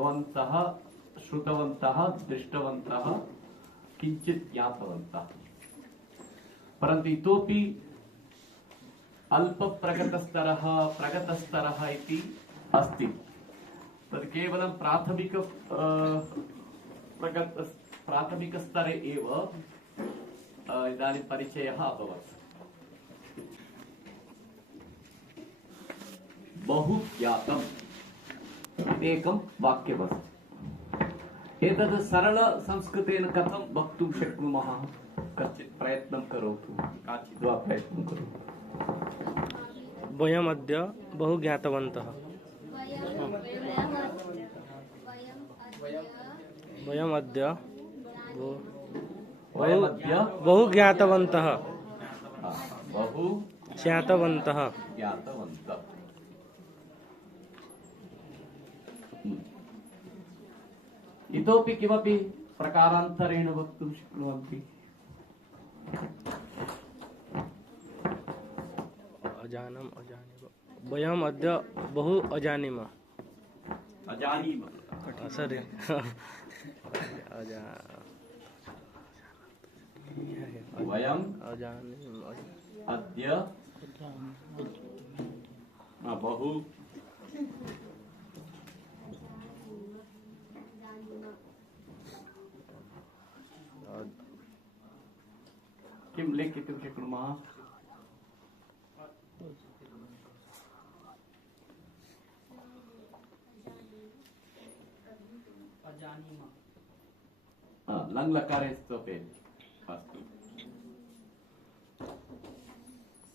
भवन्तः श्रुतवन्तः दृष्टवन्तः किञ्चित् ज्ञातवन्तः परन्तु इतोपि अल्प प्रगतस्तरः इति अस्ति तद् केवलं प्राथमिकस्तरे एव इदानीं परिचयः अभवत् बहु ज्ञातम् एकं वाक्यमस्ति एतद् सरल संस्कृतेन कथं वक्तुं शक्नुमः कश्चित् प्रयत्नं करोतु काचित् वा प्रयत्नं करोतु वयमद्य बहु ज्ञातवन्तः वयमद्य बहु ज्ञातवन्तः बहु ज्ञातवन्तः इतोपि किमपि प्रकारान्तरेण वक्तुं शक्नुवन्ति अजानम् अजानीम वयम् अद्य बहु अजानीम सॉरी वयम् अजानीम अद्य बहु किं लिखितुं शक्नुमः लङ् लकारे स्थोपयति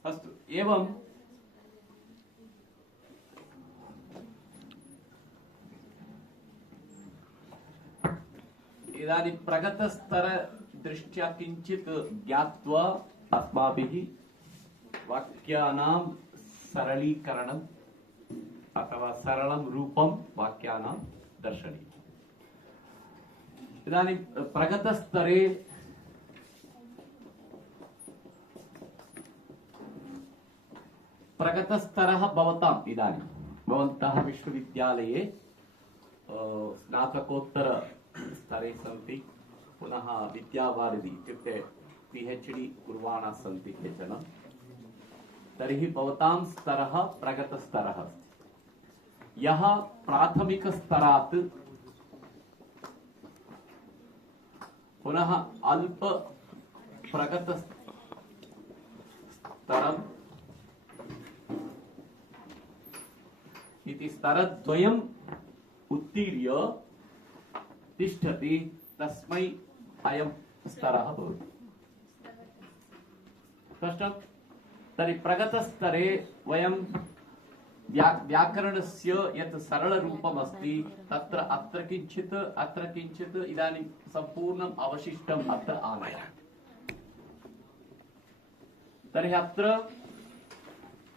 अस्तु एवं इदानीं प्रगतस्तरदृष्ट्या किञ्चित् ज्ञात्वा अस्माभिः वाक्यानां सरलीकरणम् अथवा सरलं रूपं वाक्यानां दर्शनीयम् इदानीं प्रगतस्तरे प्रगतस्तरः भवताम् इदानीं भवन्तः विश्वविद्यालये स्नातकोत्तर स्तरे सन्ति पुनः विद्यावारिधि इत्युक्ते PhD कुर्वाणाः सन्ति केचन तर्हि भवतां स्तरः प्रगतस्तरः अस्ति यः प्राथमिकस्तरात् पुनः अल्प प्रगतस्तरम् इति स्तरद्वयम् उत्तीर्य तिष्ठति तस्मै अयं स्तरः भवति स्पष्टं तर्हि प्रगतस्तरे वयं व्याकरणस्य यत् सरलरूपम् अस्ति तत्र अत्र किञ्चित् इदानीं सम्पूर्णम् अवशिष्टम् अत्र आनयामः तर्हि अत्र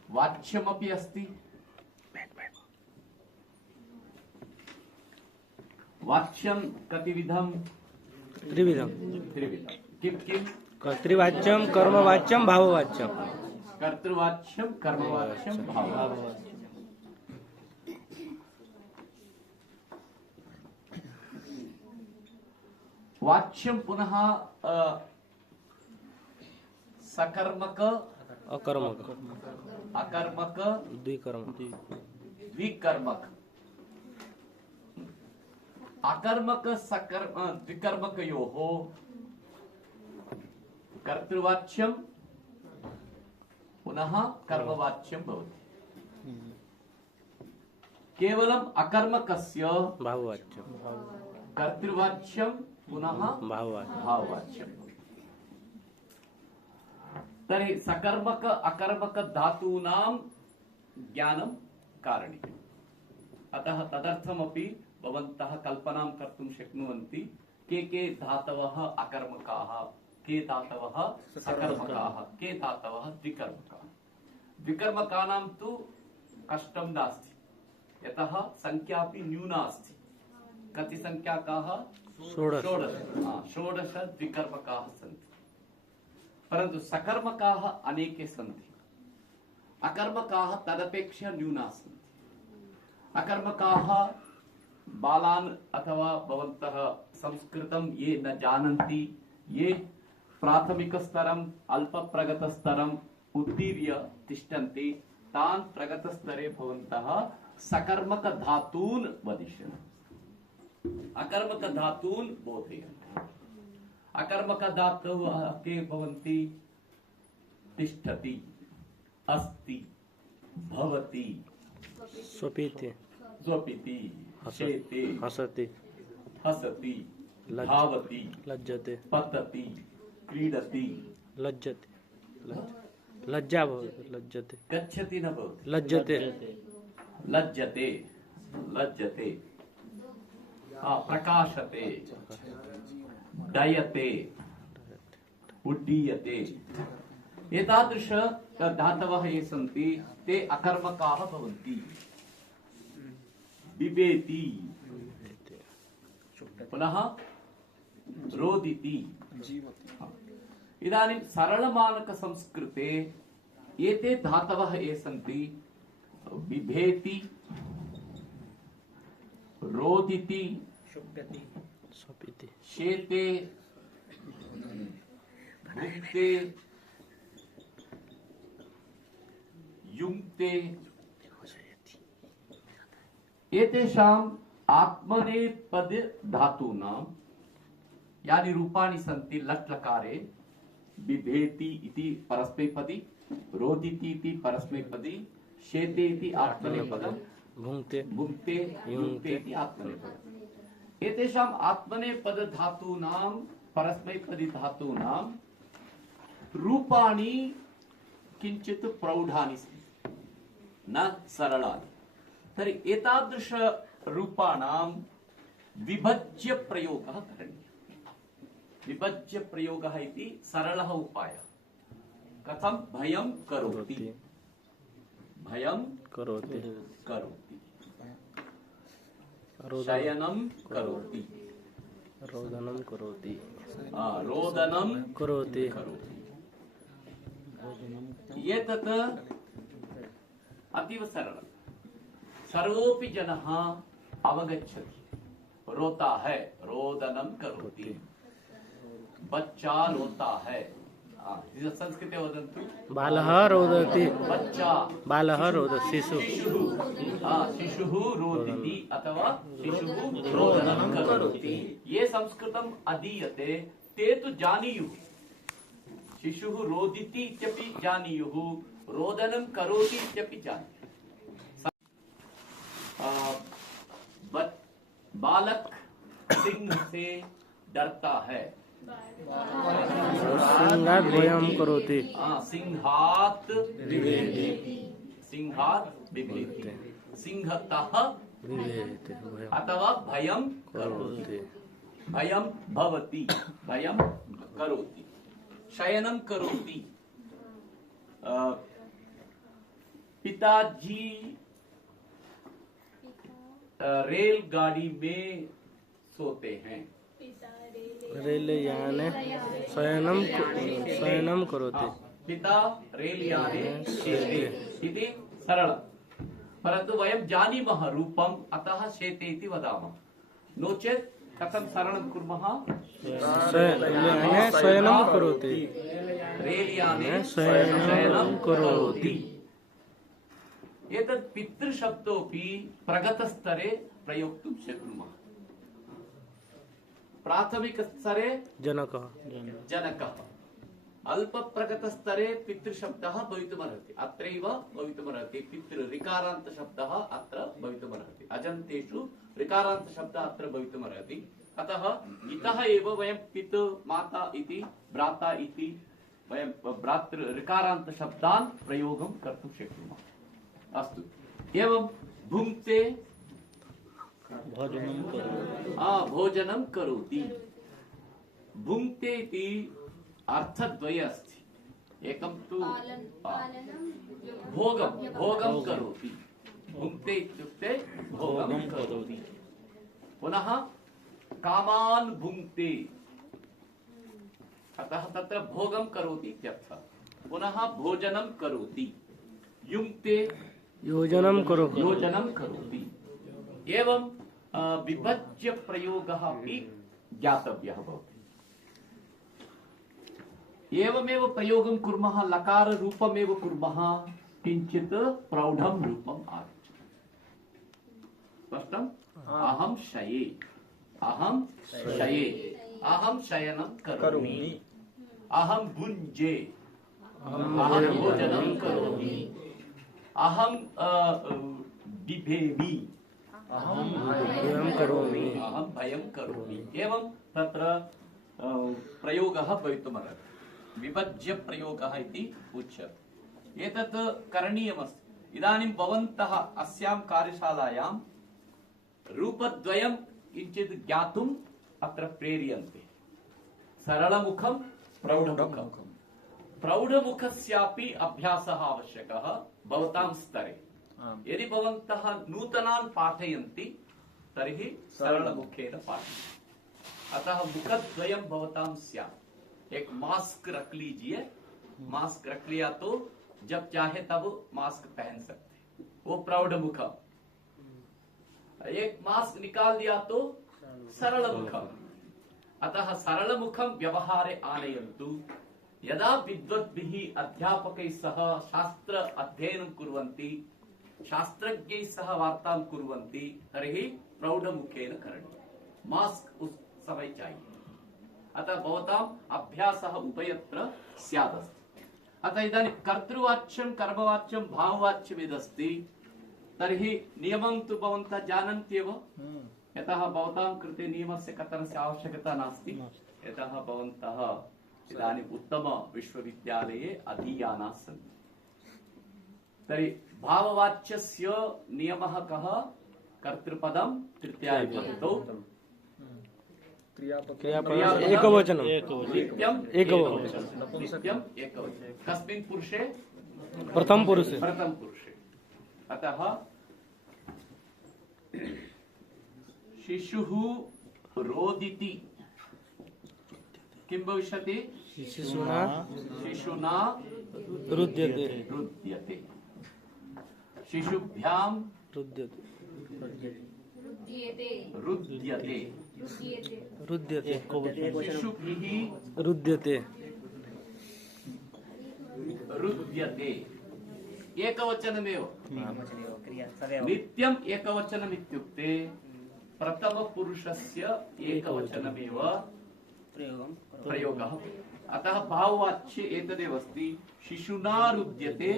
वाच्यमपि अस्ति वाच्यं कतिविधं त्रिविधं किं कर्तृवाच्यं कर्मवाच्यं भाववाच्यं कर्तृवाच्यं कर्मवाच्यं भाववाच्यं वाच्यं पुनः सकर्मक अकर्मक अकर्मक द्विकर्मक अकर्मक द्विकर्मकयोः कर्तृवाच्यं पुनः कर्मवाच्यं भवति केवलम् अकर्मकस्य भाववाच्यं कर्तृवाच्यं पुनः भाववाच्यं तर्हि सकर्मक अकर्मक धातूनां ज्ञानं कारणीयम् अतः तदर्थमपि भवन्तः कल्पनां कर्तुं शक्नुवन्ति के धातवः अकर्मकाः के धातवः सकर्मकाः के धातवः द्विकर्मकाः द्विकर्मकानां तु कष्टं नास्ति यतः संख्या अपि न्यूना अस्ति कति संख्याकाः 16 द्विकर्मकाः सन्ति परन्तु सकर्मकाः अनेके सन्ति अकर्मकाः तदपेक्षया न्यूना सन्ति अकर्मकाः बालान् अथवा भवन्तः संस्कृतं ये न जानन्ति, ये प्राथमिकस्तरम् अल्पप्रगतस्तरम् उत्तीर्य तिष्ठन्ति, तान् प्रगतस्तरे भवन्तः सकर्मकधातून् वदिष्यन्ति, अकर्मकधातून् बोधयन्ति। अकर्मकधातवः के भवन्ति? तिष्ठति, अस्ति, भवति, स्वपीति स्वपिति, शेते, हसति हसति, धावति, लज्जते पतति, क्रीडति, लज्जते लज्जा भवति लज्जते गच्छति न भवति, लज्जते लज्जते, लज्जते, प्रकाशते, डयते, उड्डीयते। एतादृश धातवः ये सन्ति ते अकर्मकाः भवन्ति। बिभेति, पुनः रोदिति। इदानीं सरलमानकसंस्कृते एते धातवः ये सन्ति बिभेति, रोदिति, स्वपीति शेते, भुक्ते, युङ्क्ते। एतेषाम् आत्मनेपद धातूनां यानि रूपाणि सन्ति लट् लकारे, बिभेति इति परस्मैपदी, रोदिति इति परस्मैपदी, शेते इति आत्मनेपदम्, भुङ्क्ते भुङ्क्ते, युङ्क्ते इति आत्मनेपदम्। एतेषाम् आत्मनेपद धातूनां परस्मैपदी धातूनां रूपाणि किञ्चित् प्रौढानि सन्ति, न सरलानि। तर्हि एतादृश रूपाणां विभज्य प्रयोगः करणीयः। विभज्य प्रयोगः इति सरलः उपायः। कथं? भयं करोति, भयं करोति करोति, शयनं करोति, रोदनं करोति रोदनं करोति करोति। एतत् अतीव सरलम्, सर्वोऽपि जनः अवगच्छति। रोता है, रोदनं करोति, बच्चा रोता है, संस्कृते वदन्तु। बालः रोदति, बच्चा, बालः रोदति, शिशु शिशुः रोदिति अथवा शिशुः रोदनं करोति। ये संस्कृतम् अधीयते ते तु जानीयुः, शिशुः रोदिति इत्यपि जानीयुः, रोदनं करोति इत्यपि जानीयुः। बालक सिंह से डरता है, सिंहात् भयं करोति, सिंहात् बिभेति, सिंहात् बिभेति, सिंहतः विभेति अथवा भयं करोति, भयं भवति, भयं करोति, शयनं करोति। पिताजी रेलगाड़ी में सोते हैं, रेलयाने शयनं करोति, पिता रेलयाने शेते इति सरलम्। परन्तु वयं जानीमः रूपम्, अतः शेते इति वदामः। नो चेत् कथं सरलं कुर्मः? रेलयाने शयनं करोति, रेलयाने शयनं करोति। एतत् पितृशब्दोऽपि प्रगतस्तरे प्रयोक्तुं शक्नुमः। प्राथमिकस्तरे जनकः, जनकः, अल्पप्रगतस्तरे पितृशब्दः भवितुमर्हति, अत्रैव भवितुमर्हति। पितृ ऋकारान्तशब्दः अत्र भवितुमर्हति, अजन्तेषु ऋकारान्तशब्दः अत्र भवितुमर्हति। अतः इतः एव वयं पितृ माता इति भ्राता इति वयं भ्रातृ ऋकारान्तशब्दान् प्रयोगं कर्तुं शक्नुमः। अस्तु, एवं भुङ्क्ते भोजनं करोति। भुङ्क्ते इति अर्थद्वयः अस्ति। एकं तु भोगं करोति, भुङ्क्ते इत्युक्ते भोगं करोति। पुनः कामान् भुङ्क्ते, अतः तत्र भोगं करोति इत्यर्थः। पुनः भोजनं करोति, युङ्क्ते योजनं करोति, योजनं करोति। एवं विभज्य प्रयोगः अपि ज्ञातव्यः भवति। एवमेव प्रयोगं कुर्मः, लकार रूपमेव कुर्मः, किञ्चित् प्रौढं रूपम् आगच्छति। स्पष्टम्? अहं शये, अहं शये, अहं शयनं करोमि, अहं भुञ्जे, अहं भोजनं करोमि, अहं बिभेमि, भयं करोमि। अहं भयं करोमि। एवं तत्र प्रयोगः भवितुमर्हति। विभज्य प्रयोगः इति उच्यते। एतत् करणीयमस्ति। इदानीं भवन्तः अस्यां कार्यशालायां रूपद्वयं किञ्चित् ज्ञातुम् अत्र प्रेर्यन्ते। सरलमुखं, प्रौढमुखं। प्रौढमुखस्यापि अभ्यासः आवश्यकः भवतां स्तरे। यदि भवन्तः नूतनान् पाठयन्ति तर्हि सरलमुखेन पाठयन्ति। अतः मुखद्वयं भवतां स्यात्। एक मास्क रख लीजिए, मास्क रख लिया तो जब चाहे तब मास्क पहन सकते, वो प्रौढ़ मुखम। एक मास्क निकाल दिया तो सरल मुखम। अतः सरल मुखम व्यवहारे आनयन्तु। यदा विद्वद्भिः अध्यापकैः सह शास्त्र अध्ययनं कुर्वन्ति, शास्त्रज्ञैः सह वार्तां कुर्वन्ति, तर्हि प्रौढमुखेन करणीयम्। मास्क उस समय चाहिए। अतः भवताम् अभ्यासः उभयत्र स्यादस्ति। अतः इदानीं कर्तृवाच्यं, कर्मवाच्यं, भाववाच्यं यदस्ति तर्हि नियमं तु भवन्तः जानन्त्येव। यतः भवतां कृते नियमस्य कथनस्य आवश्यकता नास्ति। यतः भवन्तः इदानीम् उत्तम विश्वविद्यालये अधीयानाः सन्ति। तर्हि भाववाच्यस्य नियमः कः? कर्तृपदं तृतीया विभक्तौ, क्रियापदम् एकवचनं, नित्यम् एकवचनं। नित्यम् एकवचनं। कस्मिन् पुरुषे? प्रथम पुरुषे। प्रथम पुरुषे। अतः शिशुः रोदिति किं भविष्यति? शिशुना शिशुना रुद्यते। रुद्यते। शिशुभ्यां रुद्यते। रुद्यते। रुद्यते। शिशुभिः रुद्यते। रुद्यते। एकवचनमेव। नित्यम् एकवचनम् इत्युक्ते प्रथमपुरुषस्य एकवचनमेव प्रयोगः। अतः भाववाच्ये एतदेव अस्ति। शिशुना रुद्यते,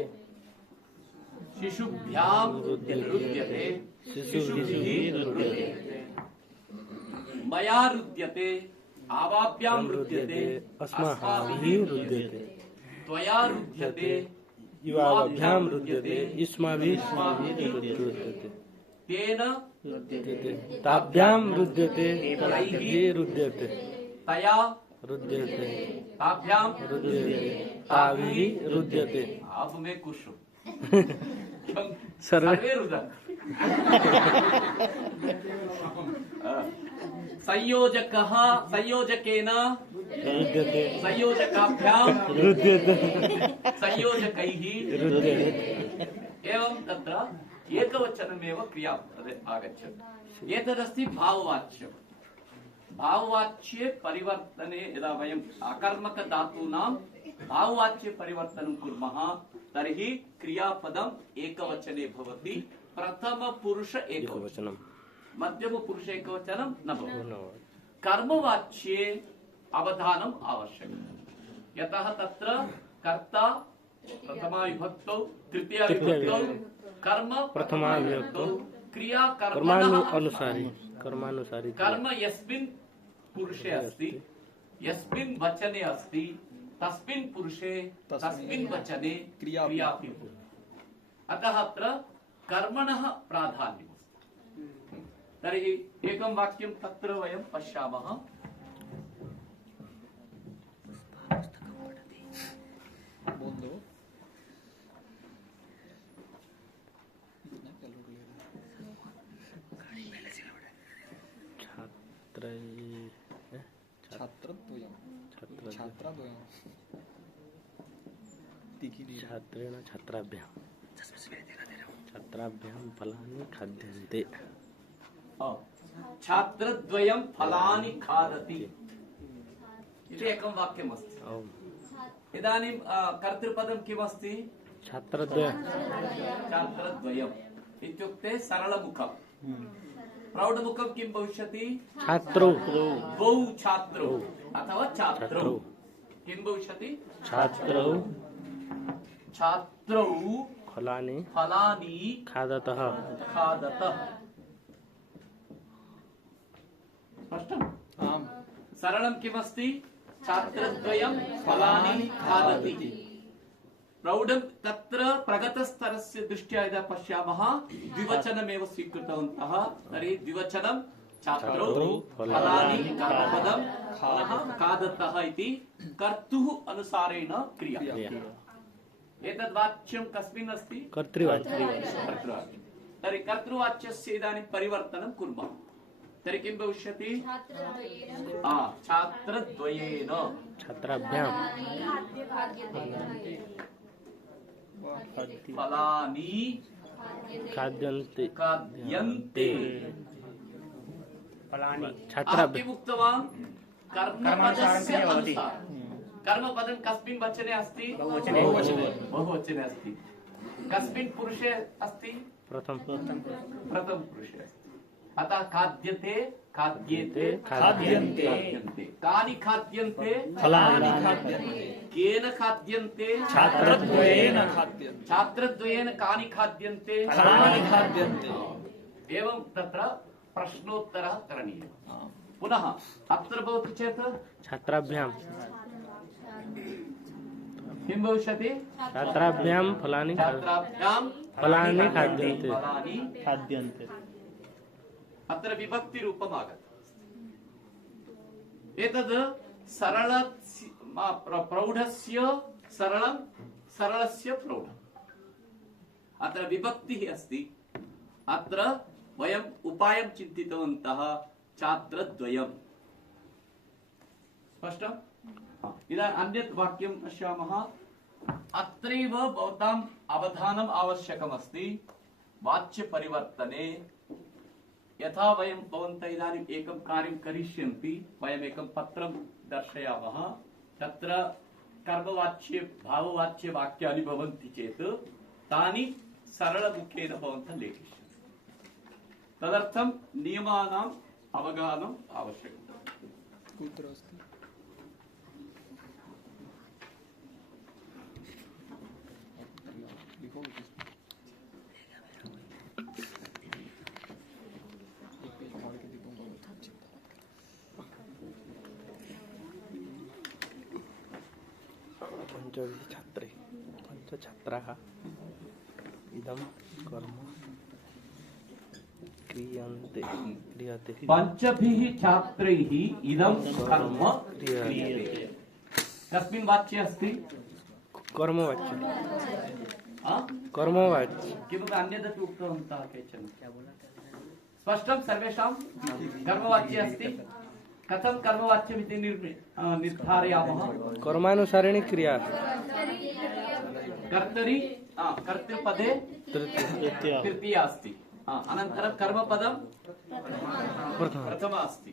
शिशुभ्यां रुद्यते, शिशुभिः रुद्यते, मया रुद्यते, आवाभ्यां रुद्यते, अस्माभिः रुद्यते, त्वया रुद्यते, युवाभ्यां रुद्यते, युष्माभिः रुद्यते, तेन रुद्यते, ताभ्यां रुद्यते, तैः रुद्यते, तया रुद्यते, ताभ्यां रुद्यते, ताभिः रुद्यते। अब मैं खुश हूँ। सर्वे सर्वे रुदन्ति। संयोजकः संयोजकेन रुद्यते, संयोजकाभ्यां रुद्यते, संयोजकैः रुद्यते। एवं तत्र एकवचनमेव क्रिया आगच्छति। एतदस्ति भाववाच्यम्। भाववाच्ये परिवर्तने यदा वयम् अकर्मकधातूनां भाववाच्ये परिवर्तनं कुर्मः तर्हि क्रियापदम् एकवचने भवति। प्रथमपुरुष एकवचनं, मध्यमपुरुष एकवचनं न भवति। कर्मवाच्ये अवधानम् आवश्यकम्। यतः तत्र कर्ता प्रथमा विभक्तौ, तृतीया विभक्तौ, कर्म प्रथमा विभक्तौ, क्रिया कर्मानुसारी, कर्मानुसारी कर्म यस्मिन् पुरुषे अस्ति, यस्मिन् वचने अस्ति, तस्मिन् पुरुषे तस्मिन् वचने क्रियापि भवति। अतः अत्र कर्मणः प्राधान्यमस्ति। तर्हि एकं वाक्यं तत्र वयं पश्यामः। छात्रेण छात्राभ्यां फलानि खाद्यन्ते। छात्रद्वयं फलानि खादति इति एकं वाक्यमस्ति। ओम् इदानीं कर्तृपदं किमस्ति? छात्रद्वयं छात्रद्वयम् इत्युक्ते सरलमुखम्। प्रौढमुखं किं भविष्यति? छात्रौ द्वौ छात्रौ अथवा छात्रौ किं भविष्यति? छात्रौ छात्रौ फलानि फलानि खादतः खादतः। स्पष्टम्? आम्। सरलं किमस्ति? छात्रद्वयं फलानि खादति। प्रौढं तत्र प्रगतस्तरस्य दृष्ट्या यदा पश्यामः द्विवचनमेव स्वीकृतवन्तः। तर्हि द्विवचनं छात्रौ फलानि कर्मपदं पुनः खादतः इति कर्तुः अनुसारेण क्रिया। एतद् वाच्यं कस्मिन् अस्ति? कर्तृवाच्यं कर्तृवाच्यं। तर्हि कर्तृवाच्यस्य इदानीं परिवर्तनं कुर्मः। तर्हि किं भविष्यति? छात्रद्वयेन छात्राभ्यां फलानि खाद्यन्ते खाद्यन्ते। अहं छात्राभ्यां किम् उक्तवान्? कर्मपदस्य अनुसारं। कर्मपदं कस्मिन् वचने अस्ति? बहुवचने अस्ति। कस्मिन् पुरुषे अस्ति? प्रथम प्रथम पुरुषे अस्ति। अतः खाद्यते खाद्येते खाद्यन्ते खाद्यन्ते। कानि खाद्यन्ते? फलानि खाद्यन्ते। केन खाद्यन्ते? छात्रद्वयेन खाद्यन्ते। छात्रद्वयेन कानि खाद्यन्ते? फलानि खाद्यन्ते। एवं तत्र प्रश्नोत्तरः करणीयः। पुनः अत्र भवति चेत् छात्राभ्यां किं भविष्यति? छात्राभ्यां फलानि छात्राभ्यां फलानि खाद्यन्ते फलानि खाद्यन्ते। अत्र विभक्तिरूपम् आगतम्। एतद् सरल प्रौढस्य सरलं सरलस्य प्रौढम्। अत्र विभक्तिः अस्ति। अत्र वयम् उपायं चिन्तितवन्तः छात्रद्वयम्। स्पष्टम्? इदानीम् अन्यत् वाक्यं पश्यामः। अत्रैव भवताम् अवधानम् आवश्यकमस्ति। वाच्यपरिवर्तने यथा वयं भवन्तः इदानीम् एकं कार्यं करिष्यन्ति, वयम् एकं पत्रं दर्शयामः। तत्र कर्मवाच्ये भाववाच्ये वाक्यानि भवन्ति चेत् तानि सरलमुखेन भवन्तः लेखिष्यन्ति। तदर्थं नियमानाम् अवगाहनम् आवश्यकम्। कुत्र अस्ति? पञ्चछात्राः इदं कर्म क्रियन्ते क्रियते। पञ्चभिः छात्रैः इदं कर्म क्रियते। कस्मिन् वाच्ये अस्ति? कर्मवाच्यं आ? कर्मवाच्यं किमपि अन्यदपि उक्तवन्तः केचन। स्पष्टं सर्वेषां? कर्मवाच्ये अस्ति। कथं कर्मवाच्यमिति निर्धारयामः? कर्मानुसारिणी क्रिया कर्तरि कर्तृपदे तृतीया अस्ति। अनन्तरं कर्मपदं प्रथमा अस्ति।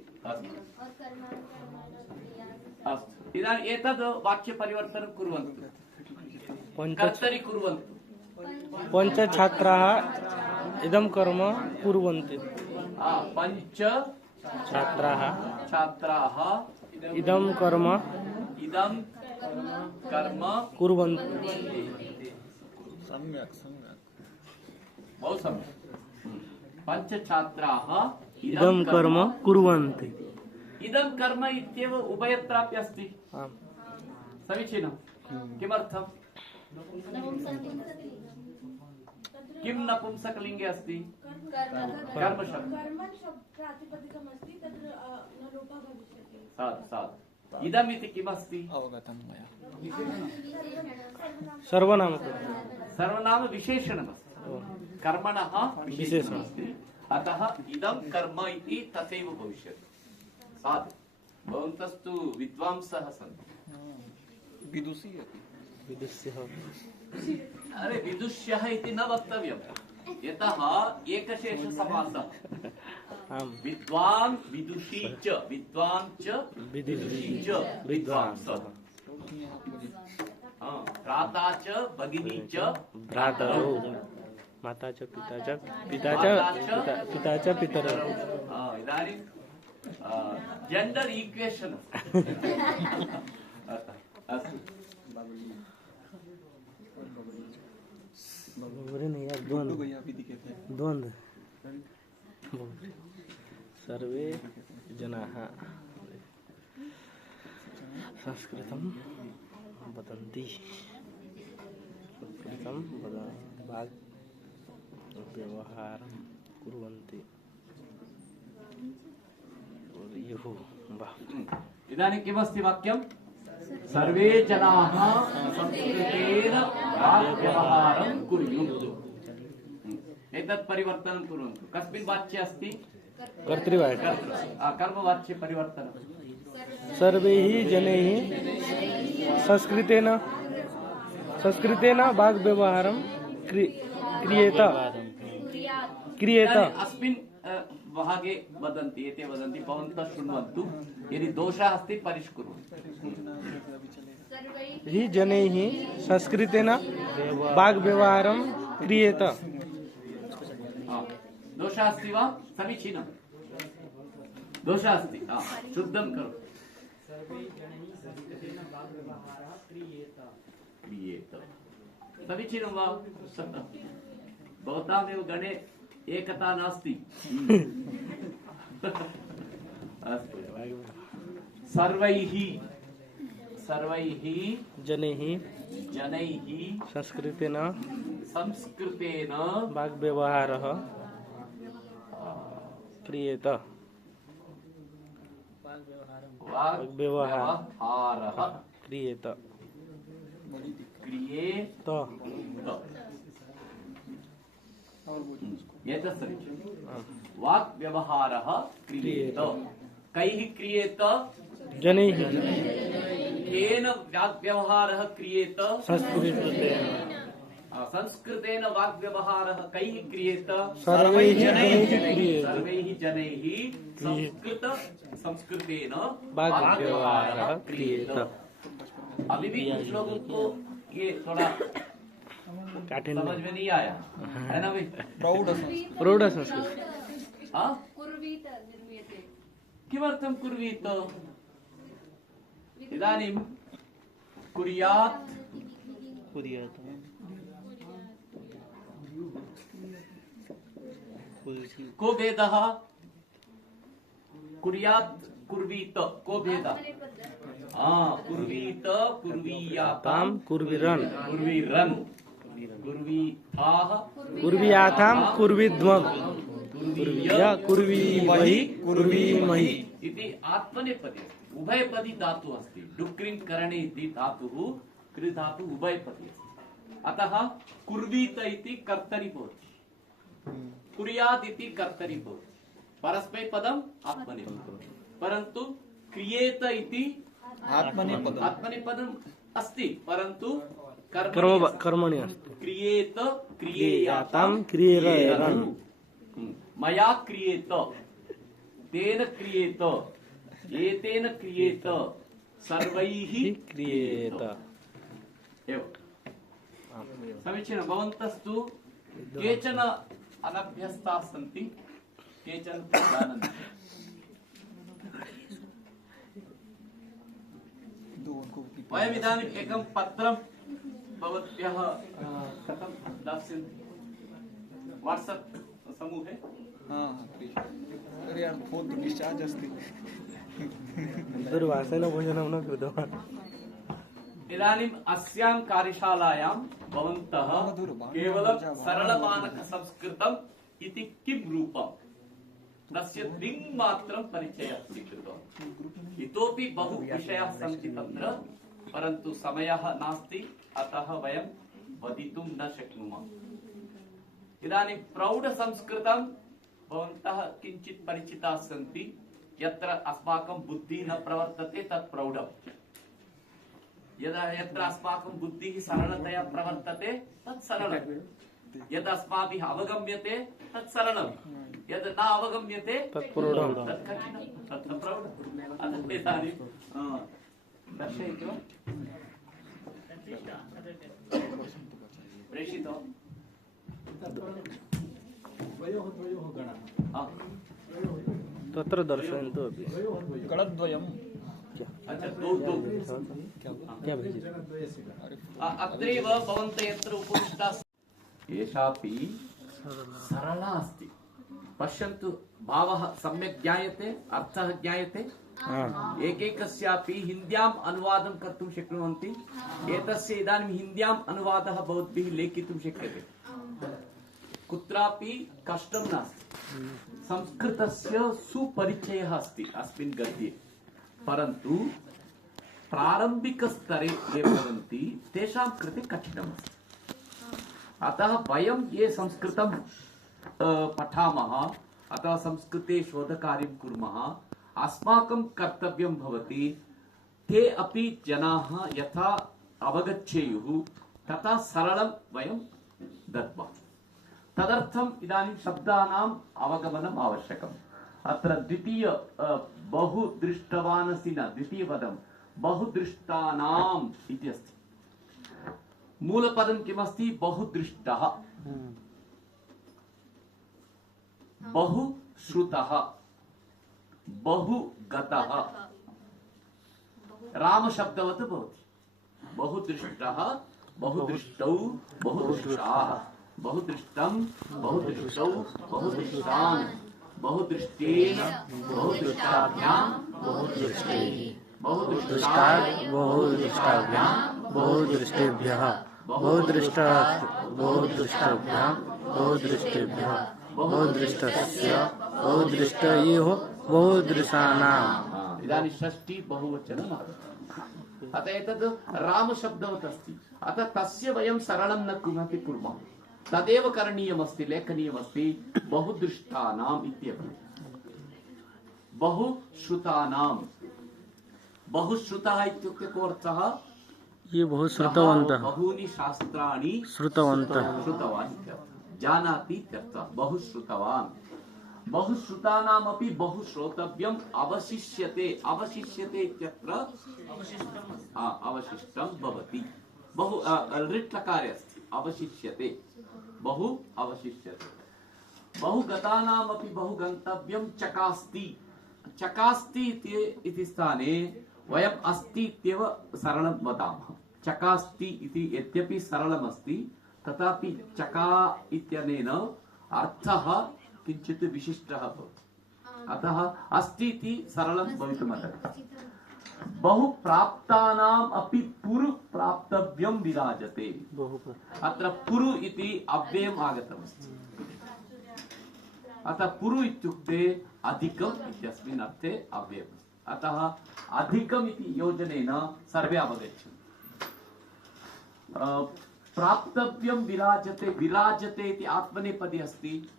अस्तु, इदानीम् एतद् वाक्यपरिवर्तनं कुर्वन्तु। कर्तरि कुर्वन्तु। पञ्चछात्राः इदं कर्म कुर्वन्ति। पञ्च छात्राः इदं कर्म कुर्वन्ति। सम्यक् सम्यक्। बहु सम्यक्। पञ्चछात्राः इदं कर्म कुर्वन्ति। इदं कर्म इत्येव उभयत्रापि अस्ति। आम्। समीचीनं। किमर्थं? किं नपुंसकलिङ्गे अस्ति? कर्मशब्दः। साधु। इदम् इति किमस्ति? अवगतं मया। सर्वनाम विशेषणमस्ति। कर्मणः विशेषणमस्ति। अतः इदं कर्म इति तथैव भविष्यति। साधु। भवन्तस्तु विद्वांसः सन्ति। विदुषी अपि। विदुष्यः अरे विदुष्यः इति न वक्तव्यम्। यतः एकशेष समासः आम् विद्वान् विदुषी च विद्वान् च विदुषी च विद्वांसः भ्राता च भगिनी च भ्रातरौ माता च पिता च पिता च पितरौ इदानीं जेण्डर् इक्वेशन् अस्तु बरोबर नहीं यार द्वंद्व द्वंद्व सर्वे जनाः संस्कृतं वदन्ति संस्कृतं व्यवहारं कुर्वन्ति इदानीं किमस्ति वाक्यं सर्वे जनाः संस्कृतेन वाक्व्यवहारं कुर्युः एतत् परिवर्तनं कुर्वन्तु कस्मिन् वाच्ये अस्ति कर्तृवाच्य कर्मवाच्ये परिवर्तनं सर्वैः जनैः संस्कृतेन वाग्व्यवहारं क्रियेत इदानीम् अस्मिन् भागे वदन्ति एते वदन्ति भवन्तः शृण्वन्तु यदि दोषः अस्ति परिष्कुर्वन्तु हि जनैः संस्कृतेन वाग्व्यवहारं क्रियेत दोषः अस्ति वा समीचीनं दोषः अस्ति शुद्धं करो क्रियेत समीचीनं वा भवतामेव गणे एकता नास्ति अस्तु सर्वैः जनैः संस्कृतेन वाग्व्यवहारः क्रियेत वाग्व्यवहारः क्रियेत क्रियेत एतत् समीचीनं वाग्व्यवहारः क्रियेत कैः क्रियेत जनैः केन वाग्व्यवहारः क्रियेत संस्कृतेन वाग्व्यवहारः कैः क्रियेत सर्वैः जनैः सर्वैः जनैः संस्कृतेन वाग्व्यवहारः क्रियेत अभी भी कुछ लोगों को ये थोड़ा काठिन्य समझ में नहीं आया है ना भाई प्रौढ संस्कृत किमर्थं कुर्वीत इदानीं कुर्यात् को भेदः कुर्यात् कुर्वीत को भेदः कुर्वीत कुर्वीयातां कुर्विरन् कुर्वीरन् कुर्वीथाः कुर्वीयातां कुर्विध्वं कुर्वीमहि कुर्वीमहि इति आत्मनेपदी अस्ति उभयपदी धातुः अस्ति डुक्रिङ् करणे इति धातुः कृ धातुः उभयपदी अस्ति अतः कुर्वीत इति कर्तरि भवति कुर्यात् इति कर्तरि भवति परस्मैपदम् आत्मनेपदी परन्तु क्रियेत इति आत्मनेपदम् अस्ति परन्तु कर्मणि अस्ति क्रियेत क्रियेयातां क्रियेरन् मया क्रियेत तेन क्रियेत एतेन क्रियेत सर्वैः क्रियेत एवं समीचीनं भवन्तस्तु केचन अनभ्यस्ताः सन्ति केचन जानन्ति वयम् इदानीम् एकं पत्रं भवद्भ्यः कथं दास्यन्ति वाट्सप् समूहे अरे यार फोन तो डिस्चार्ज अस्ति दूरभाषेन भोजनं न कृतवान् इदानीम् अस्यां कार्यशालायां भवन्तः केवलं सरलमानकसंस्कृतम् इति किं रूपम् तस्य दिङ्मात्रं परिचयः स्वीकृतवान् इतोपि बहु विषयाः सन्ति तत्र परन्तु समयः नास्ति अतः वयं वदितुं न शक्नुमः इदानीं प्रौढसंस्कृतं भवन्तः किञ्चित् परिचिताः सन्ति यत्र अस्माकं बुद्धिः न प्रवर्तते तत् प्रौढम् यत्र अस्माकं बुद्धिः सरलतया प्रवर्तते तत् सरलम् यद् अस्माभिः अवगम्यते तत् सरलं, यद् न अवगम्यते तत् प्रौढं। तत् कठिनं, तत् प्रौढम्। अतः इदानीं दर्शयति वा? प्रेषितो तत्र दर्शयन्तु अपि। गणद्वयम् अच्छा दो क्या भेजित? अत्रैव भवन्तः यत्र उपविष्टाः एषापि सरला अस्ति। पश्यन्तु, भावः सम्यक् ज्ञायते, अर्थः ज्ञायते। एकैकस्यापि हिन्द्याम् अनुवादं कर्तुं शक्नुवन्ति। एतस्य इदानीं हिन्द्याम् अनुवादः भवद्भिः लेखितुं शक्यते। कुत्रापि कष्टं नास्ति। संस्कृतस्य सुपरिचयः अस्ति अस्मिन् गद्ये, परन्तु प्रारम्भिकस्तरे ये भवन्ति तेषां कृते कठिनमस्ति। अतः वयं ये संस्कृतं पठामः अथवा संस्कृते शोधकार्यं कुर्मः, अस्माकं कर्तव्यं भवति ते अपि जनाः यथा अवगच्छेयुः तथा सरलं वयं दद्मः। तदर्थम् इदानीं शब्दानाम् अवगमनम् आवश्यकम्। अत्र द्वितीय बहु दृष्टवान् अस्ति न, द्वितीयपदं बहु दृष्टानाम् इति अस्ति। मूलपदं किमस्ति? बहु दृष्टः, बहु श्रुतः, बहु गतः। रामशब्दवत् भवति। बहु दृष्टः, बहु दृष्टौ, बहु दृष्टाः, बहु दृष्टं, बहु दृष्टौ, बहु दृष्टान्, बहु दृष्टेन, बहु दृष्टाभ्यां, बहु दृष्टैः, बहु दृष्टान्, बहु दृष्टाभ्यां, बहु दृष्टेभ्यः, बहु दृष्टाभ्यां, बहु दृष्टेभ्यः, बहु दृष्टस्य, बहु दृष्टयोः, बहु दृशानाम्। इदानीं षष्ठी बहुवचनम्। अतः एतद् रामशब्दवत् अस्ति। अतः तस्य वयं सरलं न किमपि कुर्मः, तदेव करणीयमस्ति, लेखनीयमस्ति। बहु दृष्टानाम् इत्यपि, बहु श्रुतानाम्। बहु श्रुतः इत्युक्ते को अर्थः? ये बहु श्रुतवन्तः, बहूनि शास्त्राणि श्रुतवन्तः, श्रुतवान् इत्यर्थः, जानाति इत्यर्थः। बहु श्रुतवान्। बहु श्रुतानामपि बहु श्रोतव्यम् अवशिष्यते। अवशिष्यते इत्यत्र अवशिष्टं भवति। बहु लिट् लकारे अस्ति, अवशिष्यते, बहु अवशिष्यते। बहु गतानामपि बहु गन्तव्यं चकास्ति। चकास्ति इति स्थाने वयम् अस्ति इत्येव सरलं वदामः। चकास्ति इति यद्यपि सरलमस्ति, तथापि चका इत्यनेन अर्थः किञ्चित् विशिष्टः भवति। अतः अस्ति इति सरलं भवितुमर्हति। बहु प्राप्तानाम् अपि पुरु प्राप्तव्यं विराजते। अत्र पुरु इति अव्ययम् आगतमस्ति। अतः पुरु इत्युक्ते अधिकम् इत्यस्मिन् अर्थे अव्ययम्। अतः अधिकम् इति योजनेन सर्वे अवगच्छन्ति। प्राप्तव्यं विराजते। विराजते इति आत्मनेपदी अस्ति।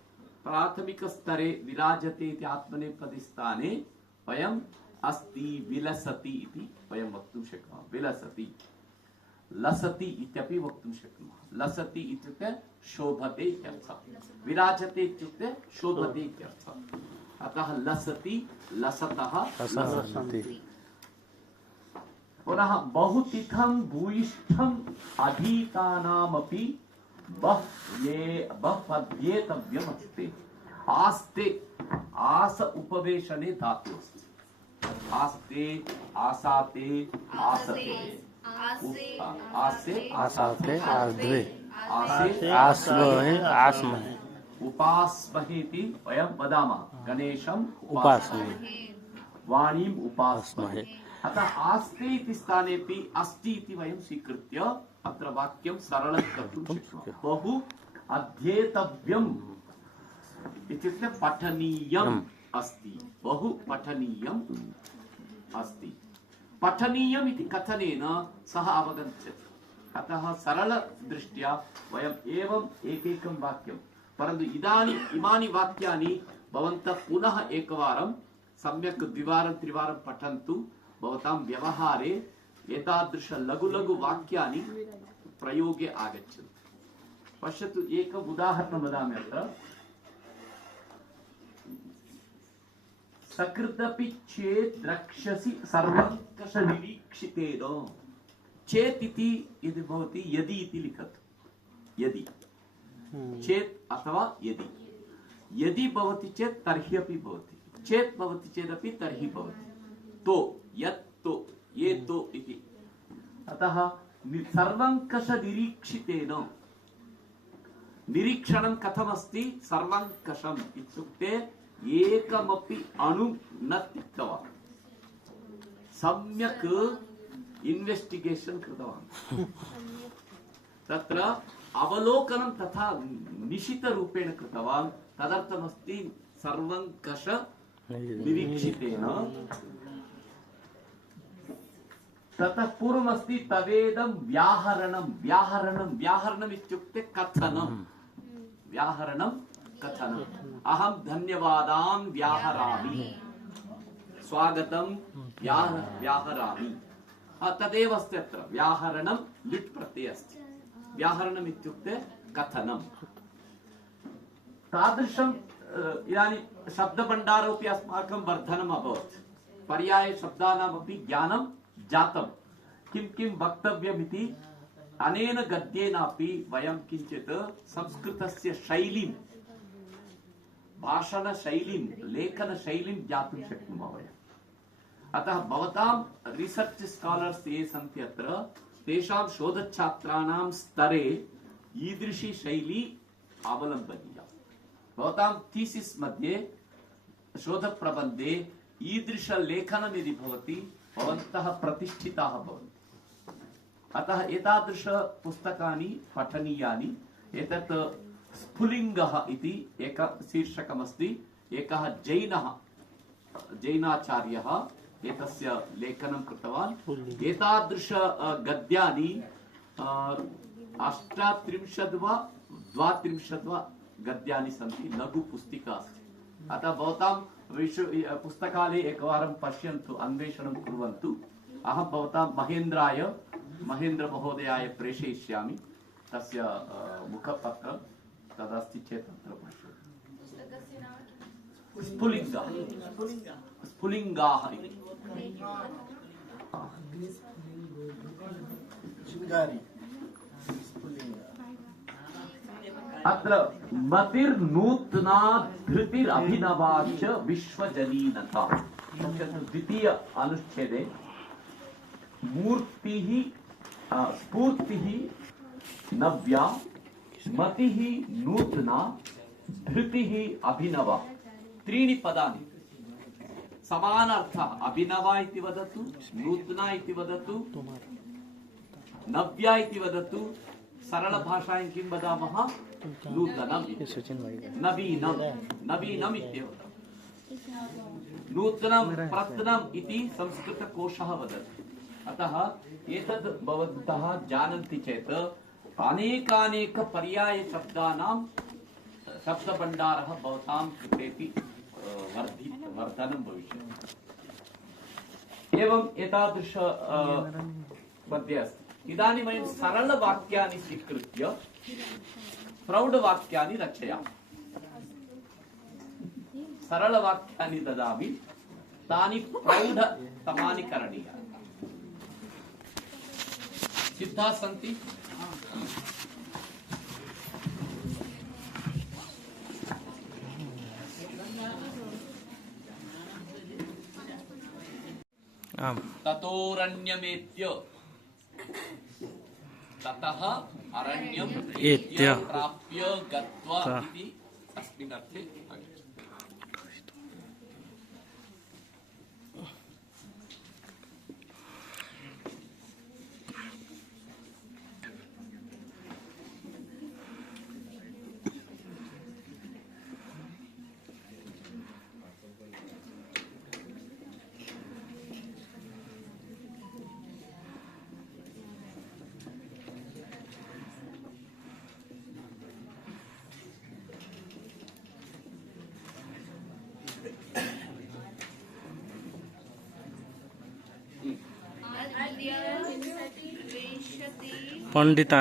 प्राथमिकस्तरे विराजते इति आत्मनेपदी स्थाने वयम् अस्ति, विलसति इति वयं वक्तुं शक्नुमः। विलसति, लसति इत्यपि वक्तुं शक्नुमः। लसति इत्युक्ते शोभते इत्यर्थः, विराजते इत्युक्ते शोभते इत्यर्थः। अतः लसति, लसतः, लसन्ति। पुनः बहुतिथं भूयिष्ठम् अधीतानामपि बह्वध्येतव्यमस्ति। आस्ते, आस उपवेशने धातु अस्ति। आस्ते, आसाते, आसते, आसे, आसाते, आस्ध्वे, आसे, आस्महे, आस्महे, उपास्महे इति वयं वदामः। गणेशम् उपास्महे, वाणीम् उपास्महे। अतः आस्ते इति स्थानेपि अस्ति इति वयं स्वीकृत्य अत्र वाक्यं सरलं कर्तुं शक्नुमः। बहु अध्येतव्यम् इत्युक्ते पठनीयम् अस्ति। बहु पठनीयम् अस्ति। पठनीयम् इति कथनेन सः अवगच्छति। अतः सरलदृष्ट्या वयम् एवम् एकैकं वाक्यं, परन्तु इदानीम् इमानि वाक्यानि भवन्तः पुनः एकवारं सम्यक् द्विवारं त्रिवारं पठन्तु। भवतां व्यवहारे एतादृश लघु लघु वाक्यानि प्रयोगे आगच्छन्ति। पश्यतु एकम् उदाहरणं वदामि अत्र सकृदपि चेत् द्रक्ष्यसि सर्वङ्कष निरीक्षितेन चेत् इति यदि भवति यदि इति लिखतु यदि चेत् अथवा यदि यदि भवति चेत् तर्हि अपि भवति चेत् भवति चेदपि तर्हि भवति तो यत् तो ये तो इति अतः सर्वङ्कष निरीक्षितेन निरीक्षणं कथमस्ति सर्वङ्कषम् इत्युक्ते एकमपि अणु न त्यक्तवान् सम्यक् इन्वेस्टिगेशन् कृतवान् तत्र अवलोकनं तथा निशितरूपेण कृतवान् तदर्थमस्ति सर्वङ्कष निरीक्षितेन ततः पूर्वमस्ति तवेदं व्याहरणं व्याहरणं व्याहरणम् इत्युक्ते कथनं व्याहरणं कथनम् अहं धन्यवादान् व्याहरामि स्वागतं व्याहरामि तदेव अस्ति अत्र व्याहरणं लिट् प्रत्ययः अस्ति व्याहरणम् इत्युक्ते कथनं तादृशम् इदानीं शब्दभण्डारोऽपि अस्माकं वर्धनम् अभवत् पर्याय शब्दानामपि ज्ञानं जातं किं किं वक्तव्यमिति अनेन गद्येनापि वयं किञ्चित् संस्कृतस्य शैलीं भाषणशैलीं लेखनशैलीं ज्ञातुं शक्नुमः वयम् अतः भवतां रिसर्च् स्कालर्स् ये सन्ति अत्र तेषां शोधच्छात्राणां स्तरे ईदृशी शैली अवलम्बनीया भवतां थीसिस् मध्ये शोधप्रबन्धे ईदृशलेखनं यदि भवति भवन्तः प्रतिष्ठिताः भवन्ति अतः एतादृश पुस्तकानि पठनीयानि एतत् स्फुलिङ्गः इति एक शीर्षकमस्ति एकः जैनाचार्यः एतस्य लेखनं कृतवान् एतादृश गद्यानि 38 वा 32 वा गद्यानि सन्ति लघु पुस्तिका अस्ति अतः भवतां पुस्तकालये एकवारं पश्यन्तु अन्वेषणं कुर्वन्तु अहं भवतां महेन्द्रमहोदयाय प्रेषयिष्यामि तस्य मुखपत्रं तदस्ति चेत् अत्र पश्यतु स्फुलिङ्गाः इति अत्र मतिर्नूतना धृतिरभिनवा च विश्वजनीनता द्वितीय अनुच्छेदे मूर्तिः स्फूर्तिः नव्या मतिः नूतना धृतिः अभिनवा त्रीणि पदानि समानार्थः अभिनवा इति वदतु नूतना इति वदतु नव्या इति वदतु सरल भाषायां किं वदामः नूतनम् नवीनम् इत्येव नूतनं प्रत्नम् इति संस्कृतकोशः वदति अतः एतद् भवन्तः जानन्ति चेत् अनेकानेक पर्याय शब्दानां शब्दभण्डारः भवतां कृतेपि वर्धनं भविष्यति एवम् एतादृश मध्ये अस्ति इदानीं वयं सरलवाक्यानि स्वीकृत्य प्रौढवाक्यानि रचयामः सरलवाक्यानि ददामि तानि प्रौढतमानि करणीयानि सिद्धाः सन्ति ततोरण्यमेत्य ततः अरण्यम् एत्य प्राप्य गत्वा इति अस्मिन् अर्थे पंडिता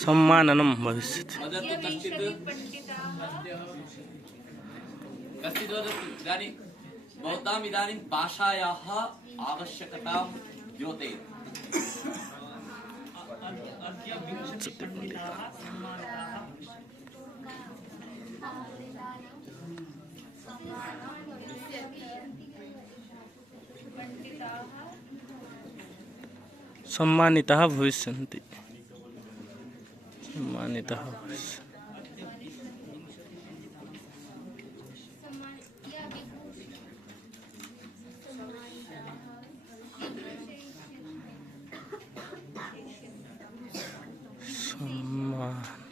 सम्माननं भविष्यति। वदतु कश्चित् वदतु इदानीं भवताम् इदानीं भाषायाः आवश्यकतां द्योतयति। सम्मानिताः भविष्यन्ति। सम्मानिताः भविष्यन्ति।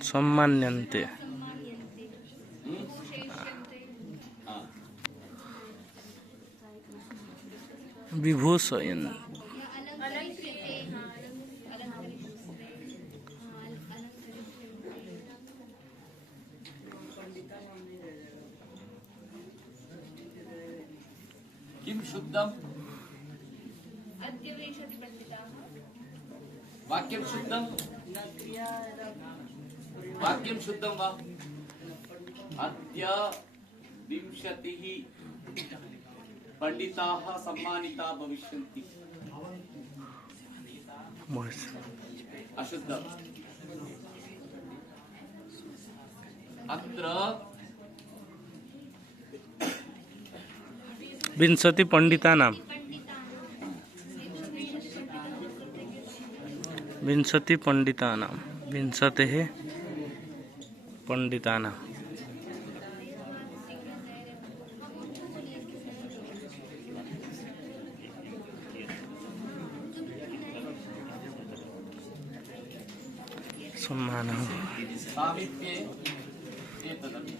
सम्मान्यन्ते। विभूषयन्। किं शुद्धम्? वाक्यं शुद्धं? वाक्यं शुद्धं वा? अद्य 20 पंडिताः सम्मानिताः भविष्यन्ति। अशुद्धम्। अत्र 20 पंडितानां 20 पंडितानां 20 पंडितानां सम्मानः सामिप्ये एतदपि